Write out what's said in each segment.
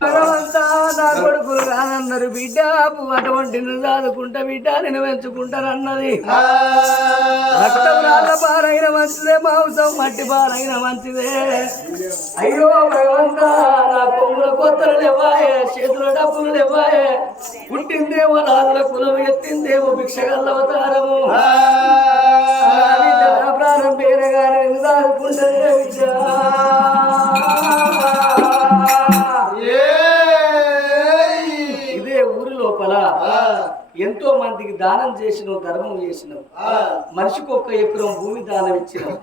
భగవంతా నా కొడుకులు కాదన్నారు బిడ్డ. అటువంటి చదువుకుంటా బిడ్డ. నేను పెంచుకుంటానన్నది. రక్తం రాళ్ళ పాలైన మంచిదే మాంసం మట్టి పాలైన మంచిదే. అయ్యో భగవంతా నా కొమ్ముల కొత్తలు లేవాయే చేతుల డబ్బులు లేవాయే. పుట్టిందేమో రాజుల కులం ఎత్తిందేమో భిక్షగల్ల అవతారము. దానం చేసినావు ధర్మం చేసినావు. మనిషికి ఒక్క ఎకరం భూమి దానం ఇచ్చినావు.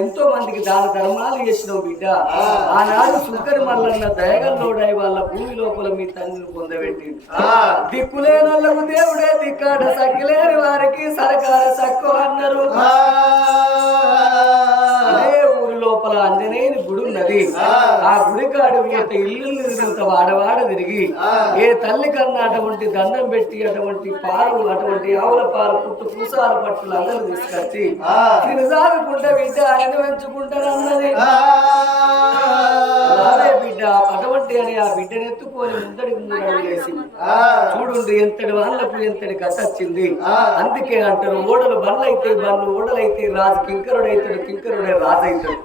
ఎంతో మందికి దాన ధర్మాలు చేసినావు బిడ్డ. ఆనాడు సుంకరి మల్లన్న దయగల్లోడై వాళ్ళ భూమి లోపల మీ తండ్రిని పొందబెట్టింది దిక్కులే నల్లకు దేవుడే దిక్కాడ సక్కిలేని వారికి సరకార సక్కు అన్నారు. లోపల అంజనేయుని గుడి ఉన్నది. ఆ. గుడి కాడు యొక్క ఇల్లు తిరిగినంత వాడవాడ తిరిగి ఏ తల్లి కన్నా అటువంటి దండం పెట్టి అటువంటి పాలు అటువంటి ఆవుల పాలు పుట్టు పూసాల పట్టులు అందరూ తీసుకొచ్చి నేను సాగుకుంటా బిడ్డ ఆయన పెంచుకుంటానన్నది బిడ్డ అటువంటి అని ఆ బిడ్డను ఎత్తుకొని ముందడి వేసి చూడుండి ఎంతటి వాళ్ళకు ఎంతటి కథ వచ్చింది అందుకే అంటారు ఓడలు బండ్లైతే బండ్లు ఓడలైతే రాజు కింకరుడు అవుతాడు కింకరుడే రాజు అవుతాడు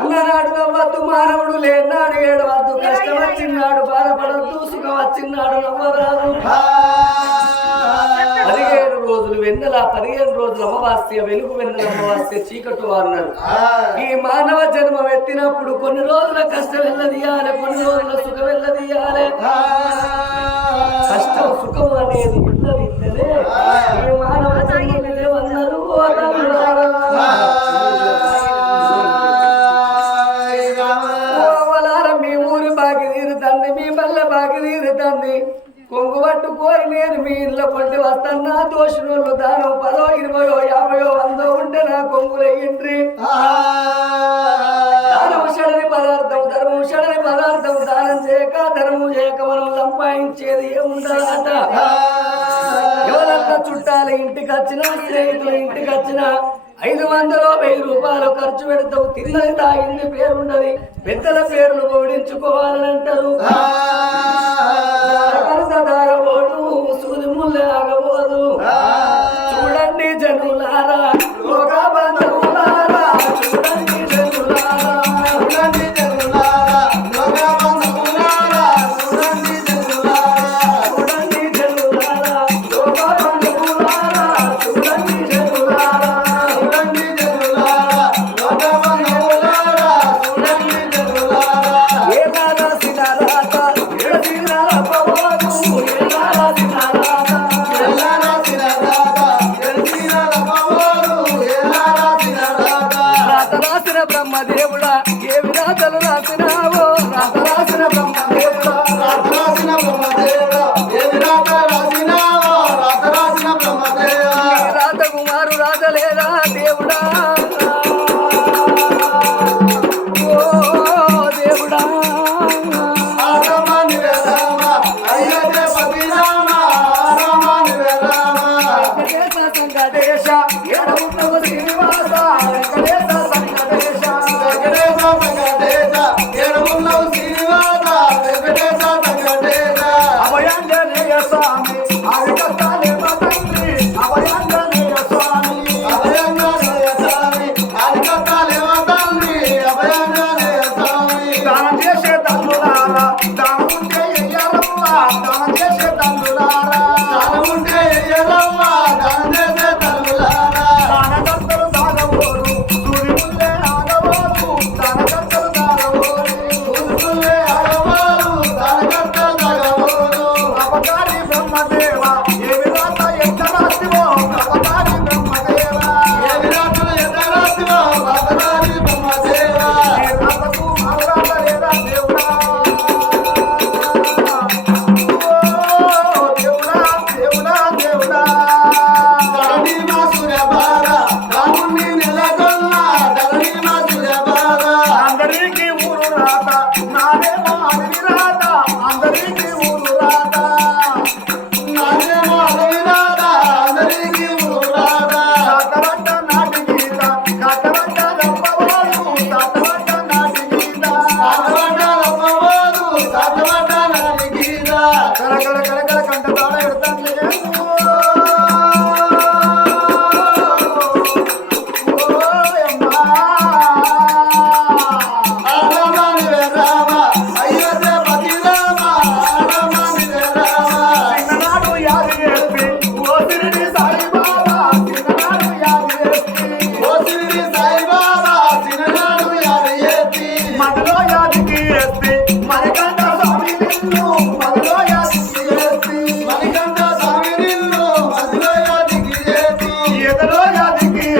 ఉన్ననాడు నవ్వద్దు మానవుడు లేనాడు ఏడవద్దు. కష్టం వచ్చినాడు బాధపడద్దు సుఖం వచ్చినాడు నవ్వరాదు. పదిహేను రోజులు వెన్నెల పదిహేను రోజులు అమావాస్య వెలుగు వెన్నెల అమావాస్య చీకటి అన్నారు ఈ మానవ జన్మం ఎత్తినప్పుడు కొన్ని రోజుల కష్టం వెళ్ళదీయాలి కొన్ని రోజుల సుఖం వెళ్ళదీయాలి. కష్టం సుఖం అనేది ఈ మానవ జన్మం మీ ఇళ్ళ పొంటి వస్తన్నా దోషులు దానం పదో ఇరవయో యాభయో వందో ఉంటే నా కొంగులు దానము షడని పదార్థం ధర్మం షడని పదార్థం దానం చేయక ధర్మం చేయక మనం సంపాదించేది ఏముండదట ఎవరంతా చుట్టాల ఇంటికి వచ్చినా స్నేహితుల ఇంటికి వచ్చినా ఐదు వందలు వెయ్యి రూపాయలు ఖర్చు పెడతావు తిన్నది తాగింది పేరుండదు పెద్దల పేర్లు ఓడించుకోవాలని అంటారు. దాగబోడు సూది 마대와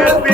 Yes,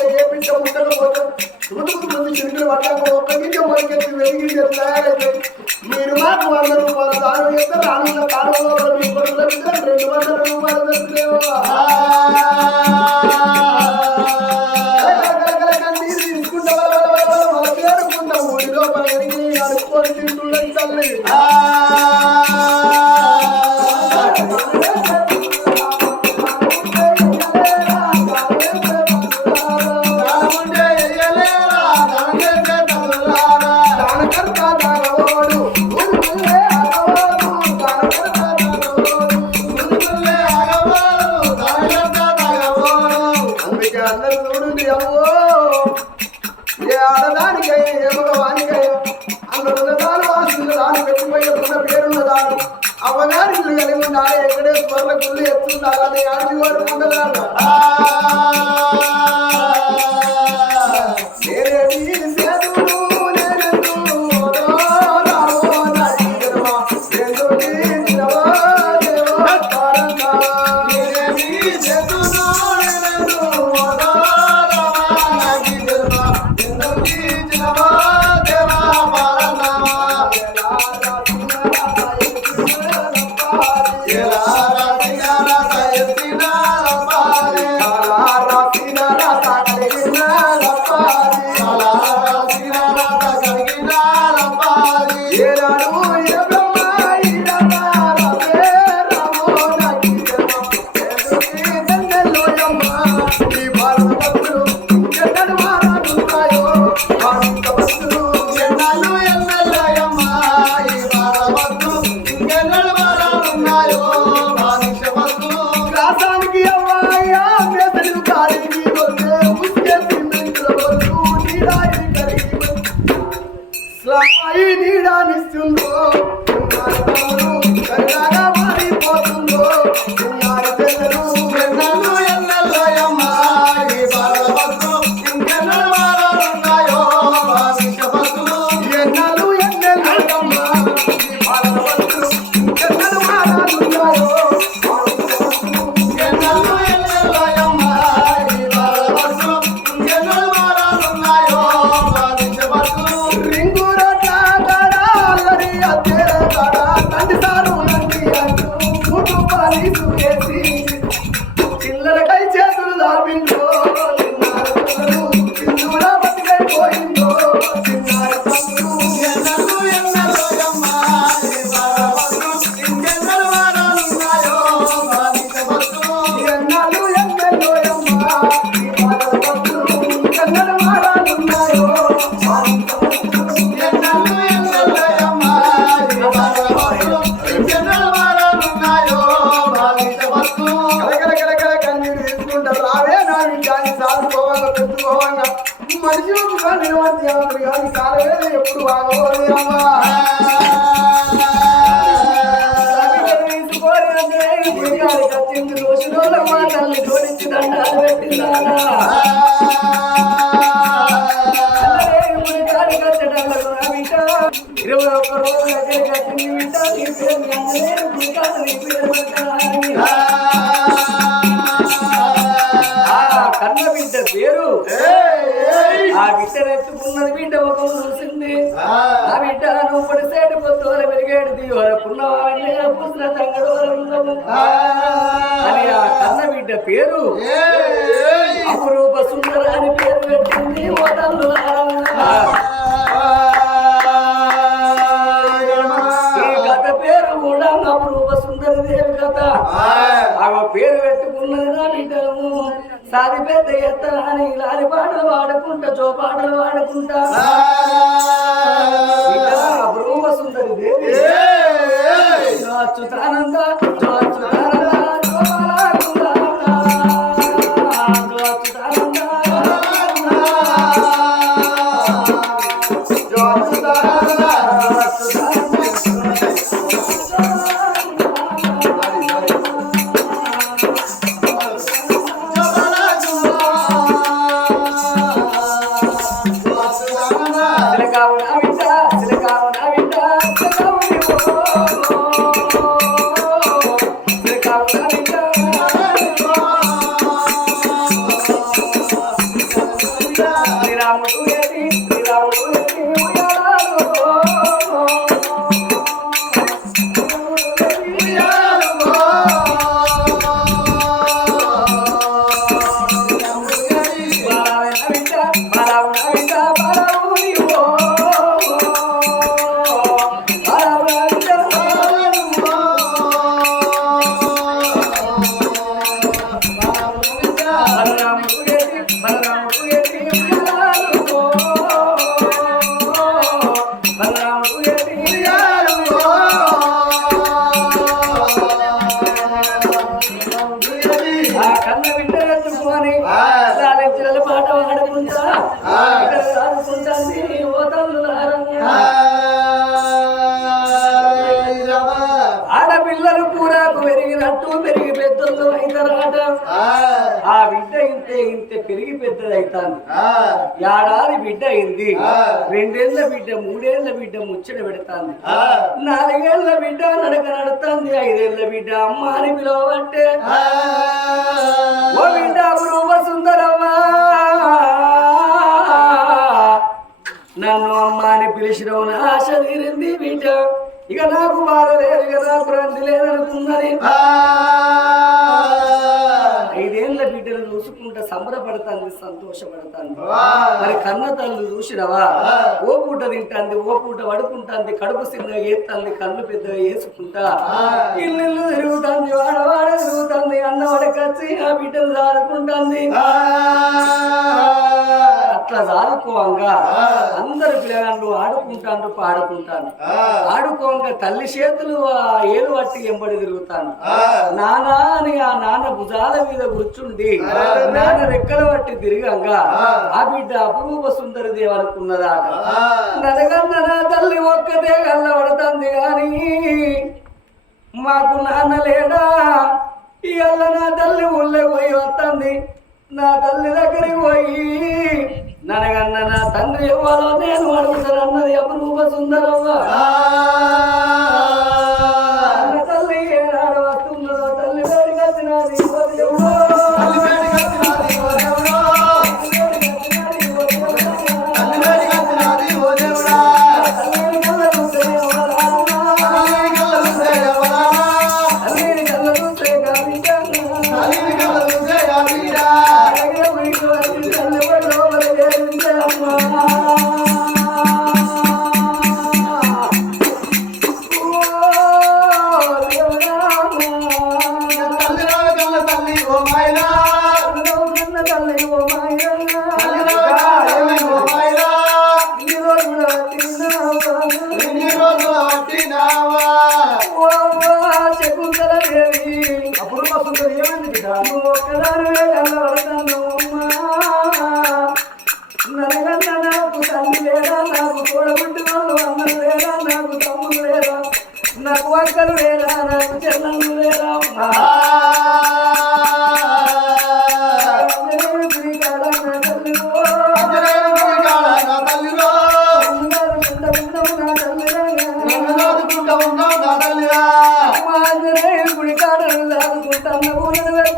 వేయించ ముక్కలు పోతాం ఋతుకు ముందు చిరుకులు పట్టక ఒక్క గింజ మొలికెత్తి వెలిగింజలు తయారైతే మీరు మాకు వంద రూపాయల దానం చేస్తే రానున్న కాలంలో మీ రెండు వందల రూపాయలు దొరుకుతాయో తీసుకుంటా ఊరిలో పని అనుకోని తింటుండే ఆడదానికై ఎమగవానికై అన్నదాను ఆశించదాను పెట్టిపోయిన పేరున్నదాను అవగారిల్లు కలిగి ఉండాలి ఎక్కడే స్వర్ణ గుళ్ళు ఎత్తుండాలని ఆడివారు ఉండదాను తాయి నీడానిస్తుందో? కరుణాగా మారిపోతుందో? చెల్లెలు పుణ్యాలు కట్టింది రోజులో మా తల్లి జోడించి దండాలు పెట్టిందానా ఇరవై ఒక్క రోజు దగ్గర కట్టింది వింటా నీ పేరు నీ పేరు నీ పేరు కన్న బిడ్డ పేరు. ఆ బిడ్డ నెత్తుకున్నది బిడ్డ ఒక చూసింది. ఆ. బిడ్డ నువ్వు పడిసేడు పొత్తుల పెరిగేడు దీవరకున్నవాడిని పూసిన తంగడవరము అని ఆ కన్న బిడ్డ పేరు. అపురూప సుందర అని పేరు పెట్టింది ఓటలు పేరు కూడా అపురూప సుందరదేవి కథ. ఆమె పేరు పెట్టుకున్నది నా బిడ్డ సాది పెద్ద ఎత్తనాని లాలి పాటలు పాడుకుంటా చో పాటలు పాడుకుంటా. బ్రహ్మ సుందరి దేవి. అచ్యుతానంద పెద్దదైతాంది ఏడాది బిడ్డ అయింది. రెండేళ్ళ బిడ్డ మూడేళ్ళ బిడ్డ ముచ్చట పెడతాంది. నాలుగేళ్ళ బిడ్డ నడక నడుతాంది. ఐదేళ్ళ బిడ్డ అమ్మ అని పిలవబట్టే. ఓ బిడ్డ రూప సుందరమ్మా. నన్ను అమ్మ అని పిలిచిన ఆశ తీరింది బిడ్డ. ఇక నాకు బాధ లేదు ఇక నాకు రంది లేదనుకున్నది ఐదేళ్ళ బిడ్డను చూసుకుంటా సంబరపడతాంది సంతోషపడతాంది. మరి కన్న తల్లి చూసినవా? ఓ పూట తింటాంది ఓ పూట పడుకుంటాంది కడుపు చిన్నగా ఏత్తాంది కళ్ళు పెద్దగా వేసుకుంటా ఇల్లు తిరుగుతాంది వాడవాడ తిరుగుతాంది అన్న వడకచ్చి ఆ బిడ్డను సాదుకుంటాంది అట్లా సాదుకోవంగా అందరు పిల్లగాళ్ళు ఆడుకుంటాను పాడుకుంటాను ఆడుకోవంగా తల్లి చేతులు ఏలు పట్టి ఎంబడి తిరుగుతాను. నానా అని ఆ నాన్న భుజాల మీద కూర్చుండి నాన్న రెక్కలు పట్టి తిరిగంగా ఆ. బిడ్డ అపరూప సుందరి దేవి అనుకున్నదాట నడగన్న నా తల్లి ఒక్కదే గల్లబడుతుంది గాని మాకు నాన్న లేడా? ఇవాళ నా తల్లి ఊళ్ళో పోయి వస్తుంది నా తల్లి దగ్గరికి పోయి ననగన్న నా తండ్రి ఎవరో నేను అడుగుతానన్నది అపరూప సుందరవ్వ.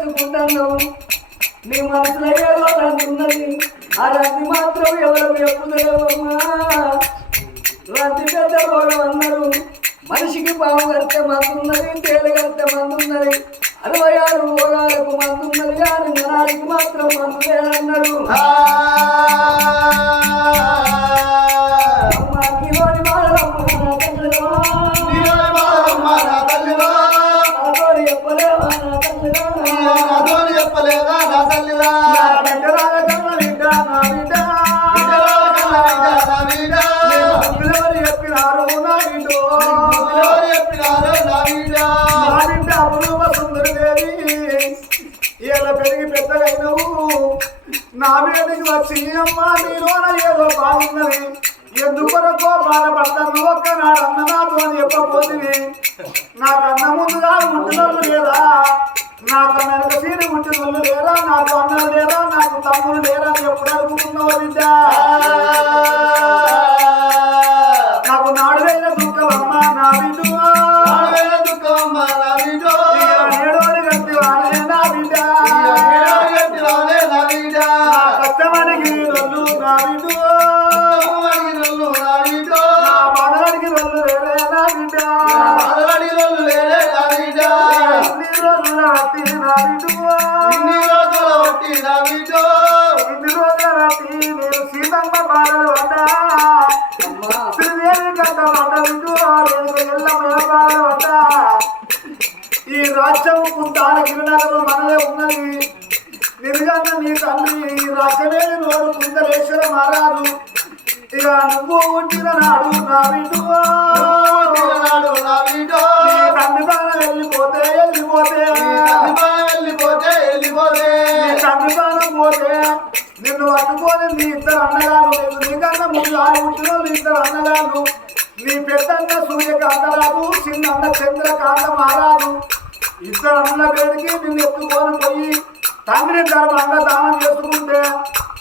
వెతుకుంటున్నావు నీ మనసులో ఏదో రంగున్నది ఆ రంది మాత్రం ఎవరు చెప్పుదలేవమ్మా రంది పెద్ద రోగం అన్నారు మనిషికి పాము కడితే మందున్నది తేలు కడితే మందున్నది అరవై ఆరు రోగాలకు మందున్నది కానీ జనానికి మాత్రం మందు లేదన్నారు. అమ్మా కిలోని మాడలమ్మ నాతోని చెప్పలేదా? నా తల్లిరా చెప్పినారు నా ఇంటో చెప్పినారు నా ఇంటా అపురూప పెరిగి పెద్దగైనవు నా మీదకి వచ్చి అమ్మా నీలోన ఏదో బాగున్నది. ఎందుకొరకో బాధపడతాను? ఒక్క నాడన్న నాతో అని చెప్పబోతుంది నాకు అన్న ముందుగా ఉంటున్నాను లేదా? నాకు వెనక సీని ఉంటే ఉంటున్నోళ్ళు లేరా? నాకు అన్నలు లేరా? నాకు తమ్ముడు లేరా? అని ఎప్పుడు అనుకుంటున్నావు బిడ్డ? నాకు నాడుగైన దుఃఖం అమ్మా నా విడువా దుఃఖం అమ్మా నా ఏడోడి నిన్ను మీ ఇద్దరు అన్నగారు లేదు. నీకన్నా ముందు ఆరు పుట్టిన మీ ఇద్దరు అన్నగారు మీ పెద్దన్న సూర్యకాంతరాజు చిన్న చంద్రకాంత మహారాజు ఇద్దరు అన్న పేరుకి నిన్ను ఎత్తుకొని పోయి తండ్రి గర్భంగా దానం చేసుకుంటే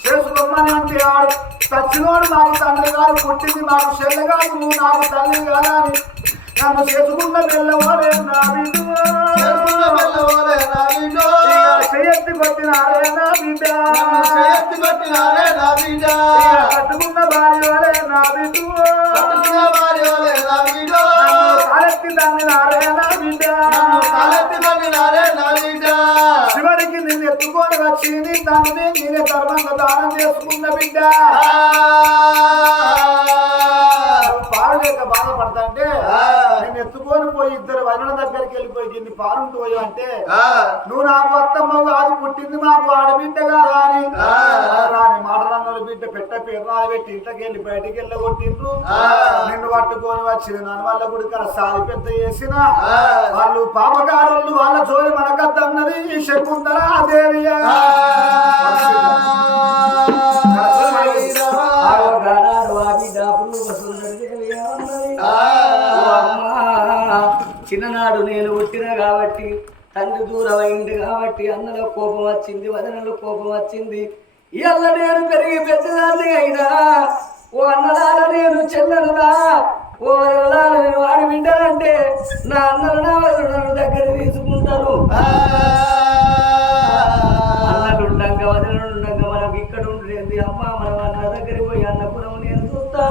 చేసుకోమని అంటే ఆడు. చచ్చినోడు నాకు తండ్రి గారు పుట్టింది నాకు చెల్లె కాదు నువ్వు నాకు తల్లి కాదా అని నన్ను చేసుకున్న వెళ్ళవాడే నా బిడ్డ చేయత్తి కొట్టినారే నా బిడ్డ కట్టుకున్న భార్య వలే నా బిడ్డ కాలెత్తి తమ్మినారే నా బిడ్డ చివరికి నేను ఎత్తుకొని వచ్చి నీ తండ్రిని నేనే ధర్మంగా దానం చేసుకున్న బిడ్డ పాడలేక బాధపడతాంటే నేను ఎత్తుకొని పోయి ఇద్దరు వరుణ దగ్గరికి వెళ్ళిపోయి దీన్ని పారుంటూ పోయి అంటే నువ్వు నాకు అత్తమ్మ కాదు పుట్టింది మాకు ఆడబిడ్డ కాదా అని రాని మాటలన్నర బిడ్డ పెట్ట పేరు పెట్టి ఇంట్లోకి వెళ్ళి బయటికి వెళ్ళగొట్టిండ్రు. నిన్ను పట్టుకొని వచ్చిన నన్ను వాళ్ళ గుడి కాడ సాది పెద్ద చేసిన. వాళ్ళు పాపకారులు వాళ్ళ జోలి మనకద్దన్నది ఈ శకుంతల దేవి చిన్ననాడు నేను పుట్టిన కాబట్టి తండ్రి దూరం అయింది కాబట్టి అన్నలో కోపం వచ్చింది వదనలో కోపం వచ్చింది. ఇవాళ నేను పెరిగి పెద్దదాన్ని అయినా ఓ అన్నలాల నేను చెల్లనుదా ఓ వదనలాల నేను వాడి వింటానంటే నా అన్నలు నా వదలు నన్ను దగ్గర తీసుకుంటారు అన్నలు ఉండంగా వదనలు ఉండంగా మనం ఇక్కడ ఉండేది. అమ్మ మనం అన్న దగ్గర పోయి అన్నపురం నేను చూస్తా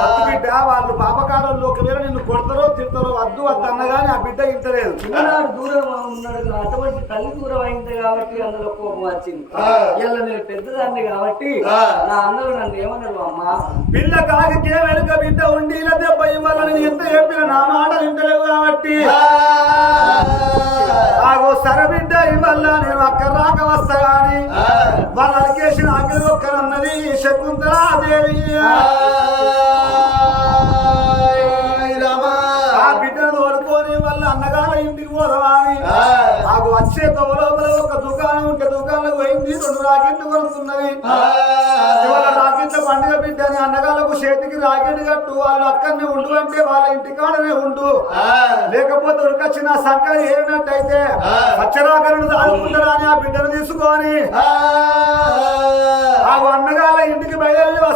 వద్దు బిడ్డ వాళ్ళు పాపకారులు ఒకవేళ నిన్ను కొడతారో వద్దు వద్దు అన్నగాని ఆ బిడ్డ ఇంతలేదు చిన్ననాడు దూరం ఉన్నాడు అటువంటి తల్లి దూరం అయింది కాబట్టి అందులో కోపం వచ్చింది. ఇలా నేను పెద్దదాన్ని కాబట్టి నా అన్నలు నన్ను ఏమన్నారు అమ్మా. పిల్ల కాకికే వెనుక బిడ్డ ఉండి ఇలా దెబ్బ ఇవ్వాలని ఎంత చెప్పిన నా మాట వింటలేవు కాబట్టి. ఆగో సరబిడ్డ ఇవల్ల నేను అక్కడ రాక వస్తా గాని వాళ్ళు అలికేసిన ఆఖరి ఒక్కరన్నది శకుంతలా దేవి. పోదవాని నాకు వచ్చే లోపల ఒక దుకాణం ఉంటే దుకాణంలో పోయింది రెండు రాకెట్లు కొనుక్కున్నది. రాకెట్ల పండుగ బిడ్డ అని అన్నగాళ్ళకు చేతికి రాకెట్ కట్టు వాళ్ళు అక్కడనే ఉండు అంటే వాళ్ళ ఇంటికాడనే ఉండు. లేకపోతే ఉరికొచ్చిన సంకర ఏరినట్టయితే సత్యరాకరుడు దాడుకుంటారా అని ఆ బిడ్డను తీసుకొని ఆ. అన్నగాళ్ళ ఇంటికి బయలుదేరి రామ